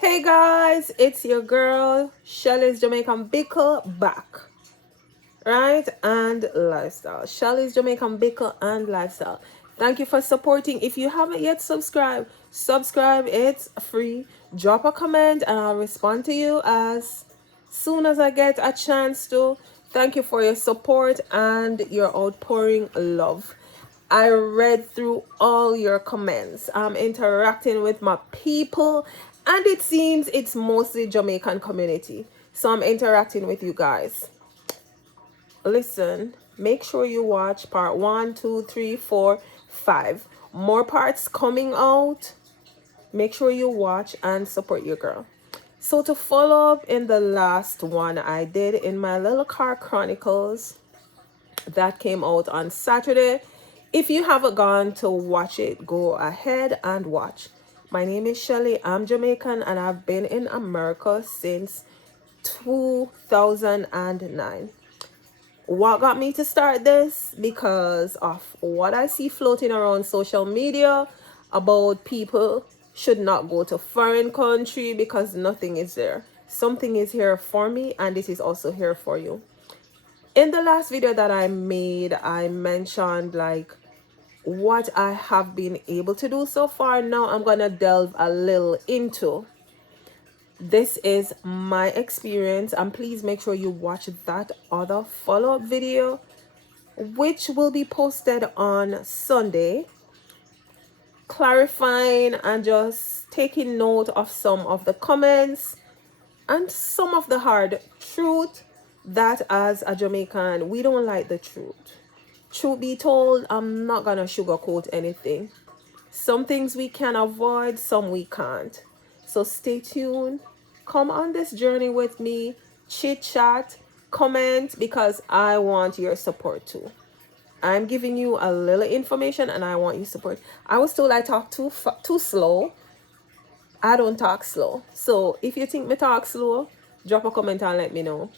Hey guys, it's your girl Shelly's Jamaican Bickle back, right? And lifestyle. Shelly's Jamaican Bickle and lifestyle. Thank you for supporting. If you haven't yet subscribed, subscribe. It's free. Drop a comment and I'll respond to you as soon as I get a chance to. Thank you for your support and your outpouring love. I read through all your comments. I'm interacting with my people, and it seems it's mostly Jamaican community. So I'm interacting with you guys. Listen, make sure you watch part 1, 2, 3, 4, 5. More parts coming out. Make sure you watch and support your girl. So to follow up in the last one I did in my little car chronicles, that came out on Saturday. If you haven't gone to watch it, go ahead and watch. My name is Shelly. I'm Jamaican and I've been in America since 2009. What got me to start this? Because of what I see floating around social media about people should not go to foreign country because nothing is there. Something is here for me and it is also here for you. In the last video that I made, I mentioned like what I have been able to do so far. Now I'm gonna delve a little into this is my experience, and please make sure you watch that other follow-up video which will be posted on Sunday, clarifying and just taking note of some of the comments and some of the hard truth that as a Jamaican we don't like the truth. Truth be told, I'm not gonna sugarcoat anything. Some things we can avoid, some we can't. So stay tuned. Come on this journey with me. Chit chat, comment, because I want your support too. I'm giving you a little information and I want your support. I was told I talk too slow. I don't talk slow. So if you think me talk slow, drop a comment and let me know.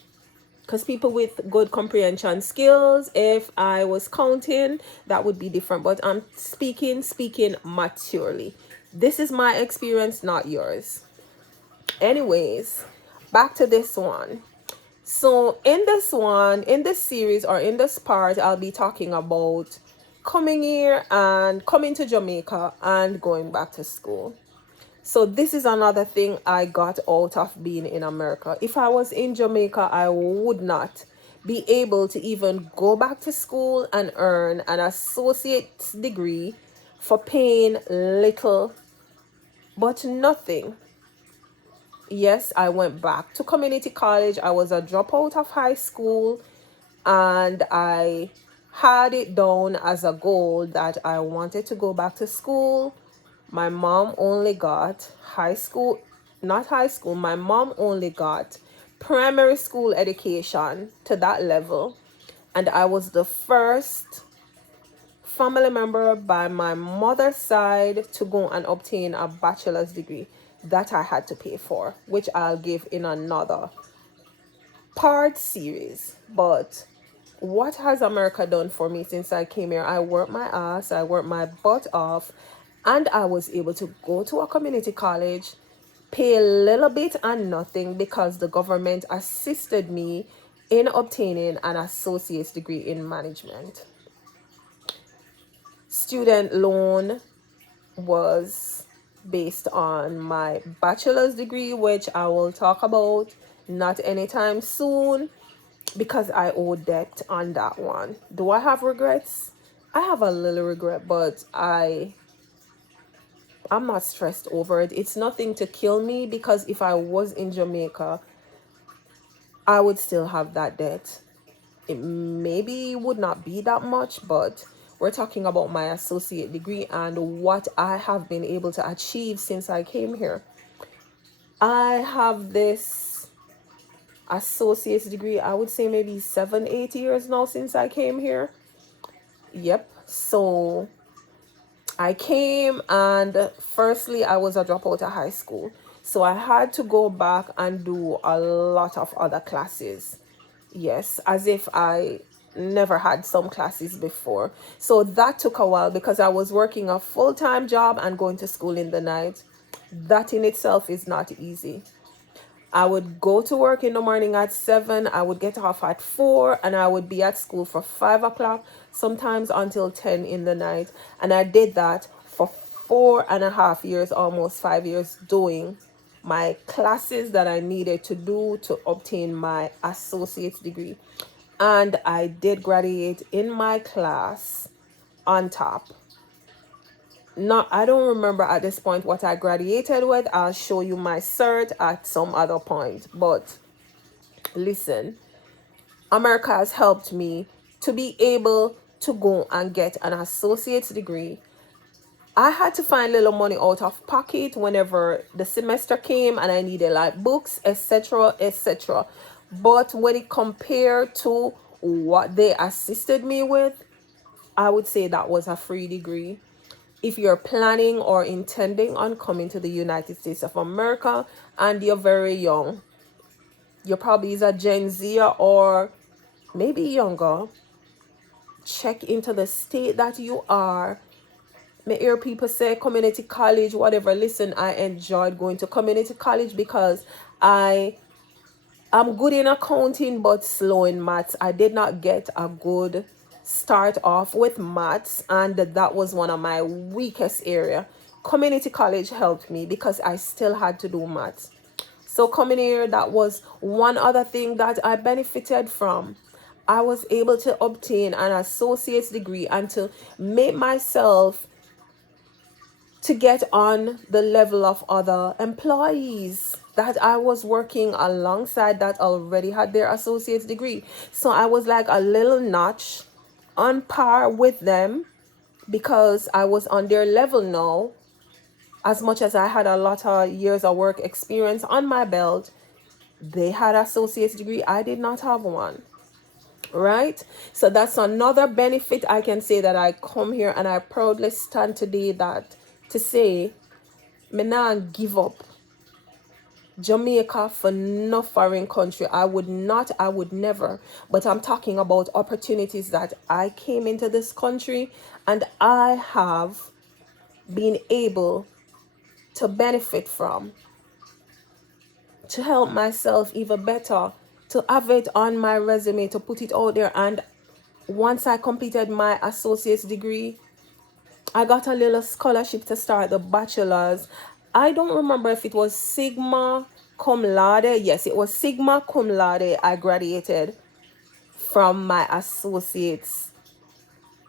Because people with good comprehension skills, if I was counting, that would be different. But I'm speaking maturely. This is my experience, not yours. Anyways, back to this one. So in this series or in this part, I'll be talking about coming here and coming to Jamaica and going back to school. So this is another thing I got out of being in America. If I was in Jamaica, I would not be able to even go back to school and earn an associate's degree for paying little but nothing. Yes, I went back to community college. I was a dropout of high school and I had it down as a goal that I wanted to go back to school. My mom only got my mom only got primary school education to that level. And I was the first family member by my mother's side to go and obtain a bachelor's degree that I had to pay for, which I'll give in another part series. But what has America done for me since I came here? I worked my ass, I worked my butt off, and I was able to go to a community college, pay a little bit and nothing because the government assisted me in obtaining an associate's degree in management. Student loan was based on my bachelor's degree, which I will talk about not anytime soon because I owe debt on that one. Do I have regrets? I have a little regret, but I'm not stressed over it. It's nothing to kill me because if I was in Jamaica, I would still have that debt. It maybe would not be that much, but we're talking about my associate degree and what I have been able to achieve since I came here. I have this associate's degree, I would say maybe 7-8 years now since I came here. Yep. So I came and firstly I was a dropout of high school. So I had to go back and do a lot of other classes. Yes, as if I never had some classes before. So that took a while because I was working a full-time job and going to school in the night. That in itself is not easy. I would go to work in the morning at 7, I would get off at 4, and I would be at school for 5 o'clock, sometimes until 10 in the night. And I did that for 4.5 years, almost 5 years, doing my classes that I needed to do to obtain my associate's degree. And I did graduate in my class on top. Not, I don't remember at this point what I graduated with. I'll show you my cert at some other point. But listen, America has helped me to be able to go and get an associate's degree. I had to find little money out of pocket whenever the semester came and I needed like books, etc., etc. But when it compared to what they assisted me with, I would say that was a free degree. If you're planning or intending on coming to the United States of America and you're very young, you're probably a Gen Z or maybe younger, check into the state that you are. I hear people say community college, whatever. Listen, I enjoyed going to community college because I'm good in accounting but slow in maths. I did not get a good start off with maths, and that was one of my weakest area. Community college helped me because I still had to do maths. So coming here, that was one other thing that I benefited from. I was able to obtain an associate's degree and to make myself to get on the level of other employees that I was working alongside that already had their associate's degree. So I was like a little notch on par with them because I was on their level now. As much as I had a lot of years of work experience on my belt, they had associate's degree. I did not have one. Right? So that's another benefit I can say that I come here and I proudly stand today that to say, me not give up Jamaica for no foreign country. I would never. But I'm talking about opportunities that I came into this country and I have been able to benefit from, to help myself even better, to have it on my resume, to put it out there. And once I completed my associate's degree, I got a little scholarship to start the bachelor's. I don't remember if it was Sigma cum laude. Yes, it was Sigma cum laude. I graduated from my associate's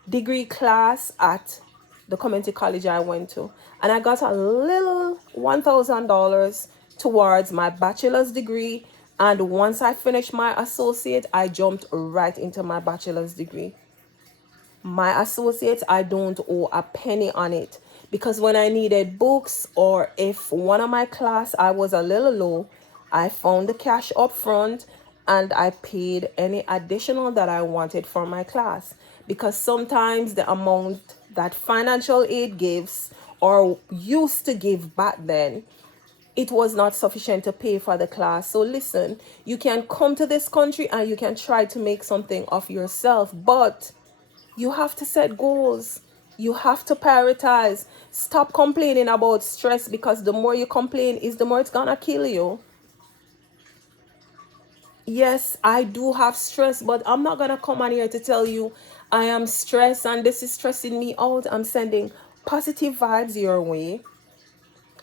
degree class at the community college I went to. And I got a little $1,000 towards my bachelor's degree. And once I finished my associate, I jumped right into my bachelor's degree. My associates, I don't owe a penny on it because when I needed books or if one of my class I was a little low, I found the cash up front and I paid any additional that I wanted for my class, because sometimes the amount that financial aid gives or used to give back then, it was not sufficient to pay for the class. So listen, you can come to this country and you can try to make something of yourself, but you have to set goals. You have to prioritize. Stop complaining about stress, because the more you complain is the more it's gonna kill you. Yes, I do have stress, but I'm not gonna come on here to tell you I am stressed and this is stressing me out. I'm sending positive vibes your way.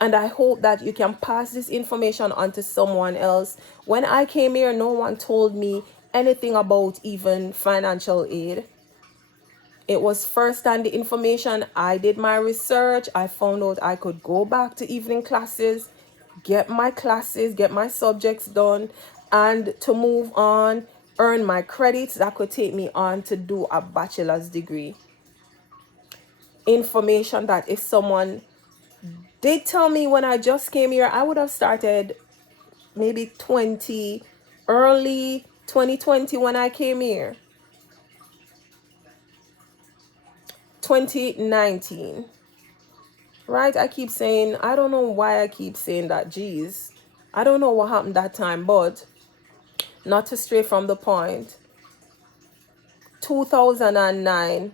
And I hope that you can pass this information on to someone else. When I came here, no one told me anything about even financial aid. It was first-hand information. I did my research. I found out I could go back to evening classes, get my classes, get my subjects done, and to move on, earn my credits that could take me on to do a bachelor's degree. Information that if someone did tell me when I just came here, I would have started maybe early 2020 when I came here. 2019, right? I keep saying, I don't know why I keep saying that. Geez, I don't know what happened that time, but not to stray from the point. 2009,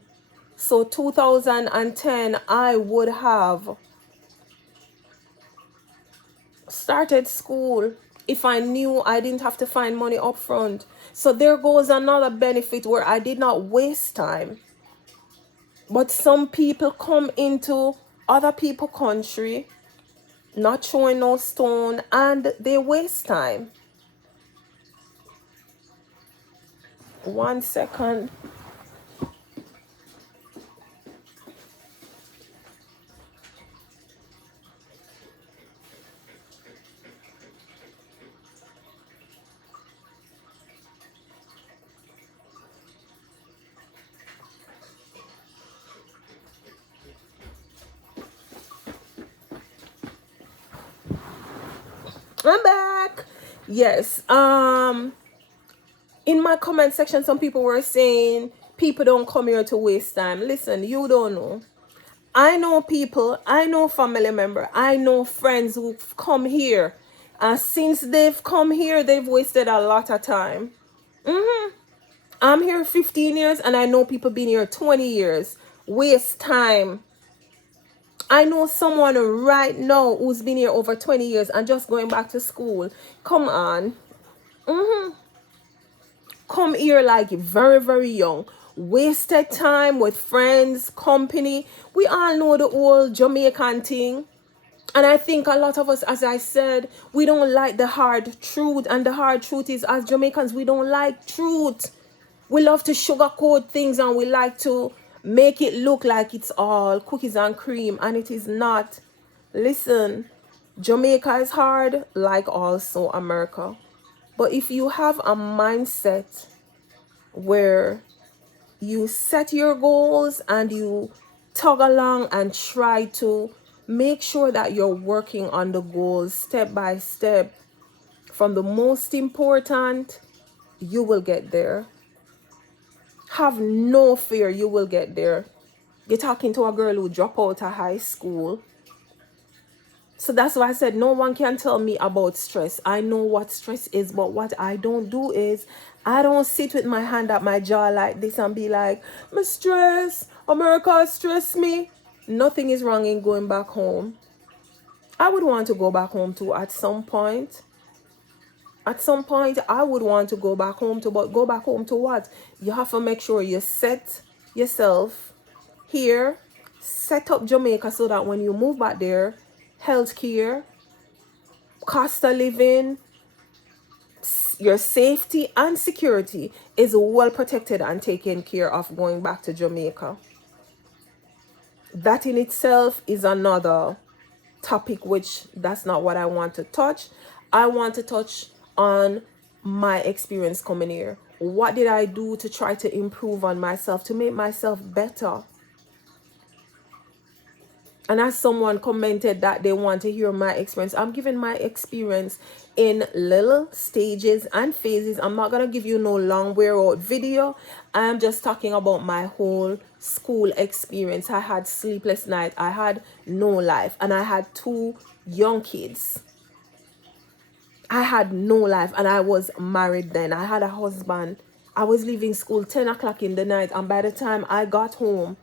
so 2010 I would have started school if I knew I didn't have to find money up front. So there goes another benefit where I did not waste time. But some people come into other people's country, not showing no stone, and they waste time. 1 second. I'm back. Yes. In my comment section, some people were saying people don't come here to waste time. Listen, you don't know. I know people, I know family member, I know friends who've come here. And since they've come here, they've wasted a lot of time. I'm here 15 years and I know people been here 20 years. Waste time. I know someone right now who's been here over 20 years and just going back to school. Come on. Come here like very, very young. Wasted time with friends, company. We all know the old Jamaican thing. And I think a lot of us, as I said, we don't like the hard truth. And the hard truth is, as Jamaicans, we don't like truth. We love to sugarcoat things and we like to make it look like it's all cookies and cream. And it is not. Listen, Jamaica is hard, like also America. But if you have a mindset where you set your goals and you tug along and try to make sure that you're working on the goals step by step, from the most important, you will get there. Have no fear, you will get there. You're talking to a girl who dropped out of high school. So that's why I said no one can tell me about stress. I know what stress is, but what I don't do is I don't sit with my hand at my jaw like this and be like, I'm stressed, America stress me. Nothing is wrong in going back home. I would want to go back home too at some point. At some point, I would want to go back home too, but go back home to what? You have to make sure you set yourself here, set up Jamaica so that when you move back there, healthcare, cost of living, your safety and security is well protected and taken care of going back to Jamaica. That in itself is another topic, which that's not what I want to touch. I want to touch on my experience coming here. What did I do to try to improve on myself, to make myself better? And as someone commented that they want to hear my experience, I'm giving my experience in little stages and phases. I'm not going to give you no long wear out video. I'm just talking about my whole school experience. I had sleepless nights. I had no life. And I had 2 young kids. I had no life and I was married then. I had a husband. I was leaving school 10 o'clock in the night. And by the time I got home,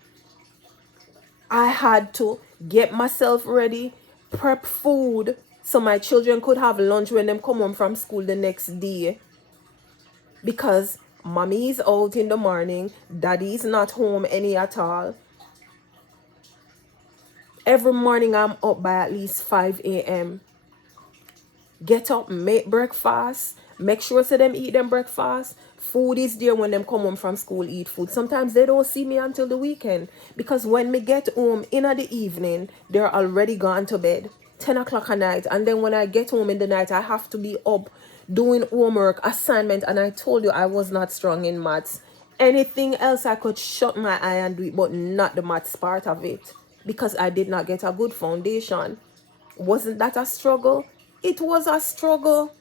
I had to get myself ready, prep food so my children could have lunch when them come home from school the next day. Because mommy is out in the morning, daddy is not home any at all. Every morning I'm up by at least 5 a.m. Get up, make breakfast, make sure so them eat them breakfast. Food is there when them come home from school, eat food. Sometimes they don't see me until the weekend. Because when me get home in the evening, they're already gone to bed. 10 o'clock at night. And then when I get home in the night, I have to be up doing homework, assignment. And I told you I was not strong in maths. Anything else I could shut my eye and do it, but not the maths part of it. Because I did not get a good foundation. Wasn't that a struggle? It was a struggle.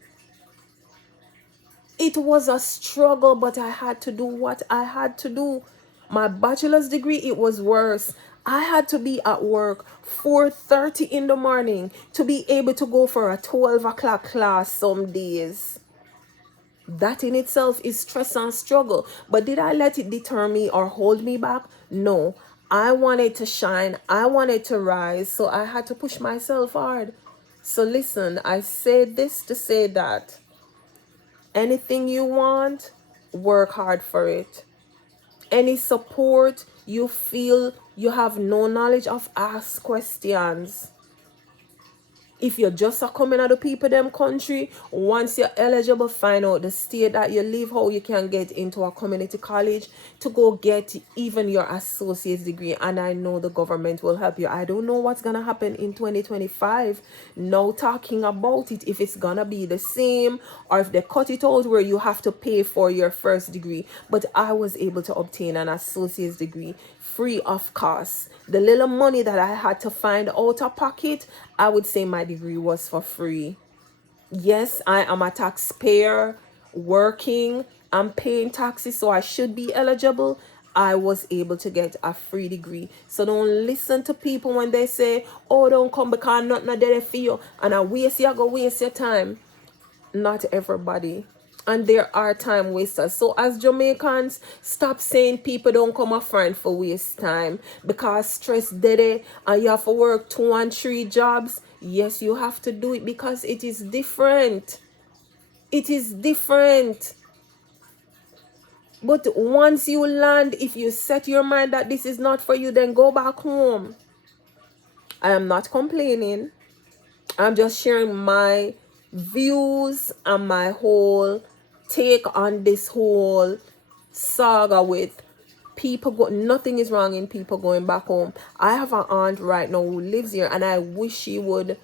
It was a struggle, but I had to do what I had to do. My bachelor's degree, it was worse. I had to be at work 4:30 in the morning to be able to go for a 12 o'clock class some days. That in itself is stress and struggle. But did I let it deter me or hold me back? No. I wanted to shine. I wanted to rise. So I had to push myself hard. So listen, I say this to say that anything you want, work hard for it. Any support you feel you have no knowledge of, ask questions. If you're just a coming out of people them country, once you're eligible, find out the state that you live, how you can get into a community college to go get even your associate's degree. And I know the government will help you. I don't know what's gonna happen in 2025. Now talking about it, if it's gonna be the same or if they cut it out where you have to pay for your first degree. But I was able to obtain an associate's degree free of cost. The little money that I had to find out of pocket, I would say my degree was for free. Yes, I am a taxpayer working. I'm paying taxes, so I should be eligible. I was able to get a free degree. So don't listen to people when they say, oh, don't come because nothing not there for you. And I waste you, go waste your time. Not everybody. And there are time wasters. So as Jamaicans, stop saying people don't come a friend for waste time because stress did it and you have to work 2 and 3 jobs. Yes, you have to do it because it is different. It is different. But once you land, if you set your mind that this is not for you, then go back home. I am not complaining. I'm just sharing my views and my whole take on this whole saga with people nothing is wrong in people going back home. I have an aunt right now who lives here and I wish she would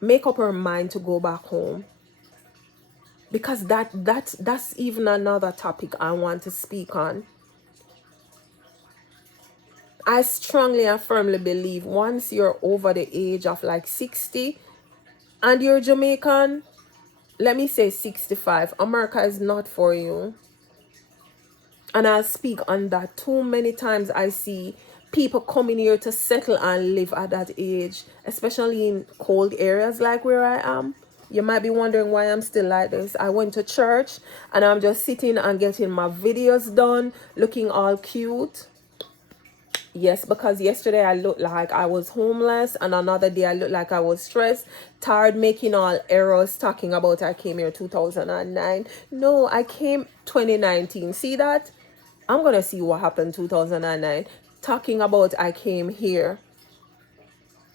make up her mind to go back home, because that's even another topic I want to speak on. I strongly and firmly believe once you're over the age of like 60 and you're Jamaican, let me say 65, America is not for you. And I'll speak on that. Too many times I see people coming here to settle and live at that age, especially in cold areas like where I am. You might be wondering why I'm still like this. I went to church and I'm just sitting and getting my videos done, looking all cute. Yes, because yesterday I looked like I was homeless and another day I looked like I was stressed, tired, making all errors, talking about I came here 2009. No, I came 2019. See that? I'm going to see what happened 2009. Talking about I came here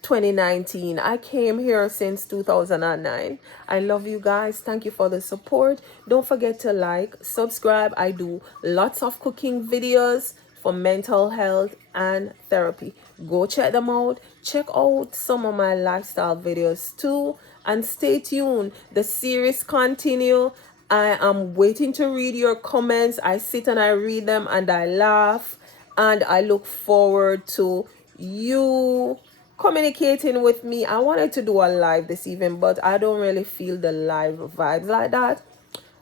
2019. I came here since 2009. I love you guys. Thank you for the support. Don't forget to like, subscribe. I do lots of cooking videos for mental health and therapy. Go check them out. Check out some of my lifestyle videos too. And stay tuned. The series continue. I am waiting to read your comments. I sit and I read them and I laugh. And I look forward to you communicating with me. I wanted to do a live this evening, but I don't really feel the live vibes like that.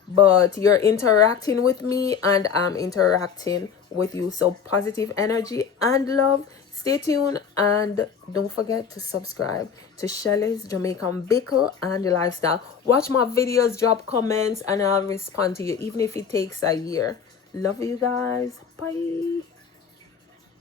But you're interacting with me and I'm interacting with you. So positive energy and love. Stay tuned and don't forget to subscribe to Shelly's Jamaican Bickle and Lifestyle. Watch my videos, drop comments, and I'll respond to you even if it takes a year. Love you guys. Bye.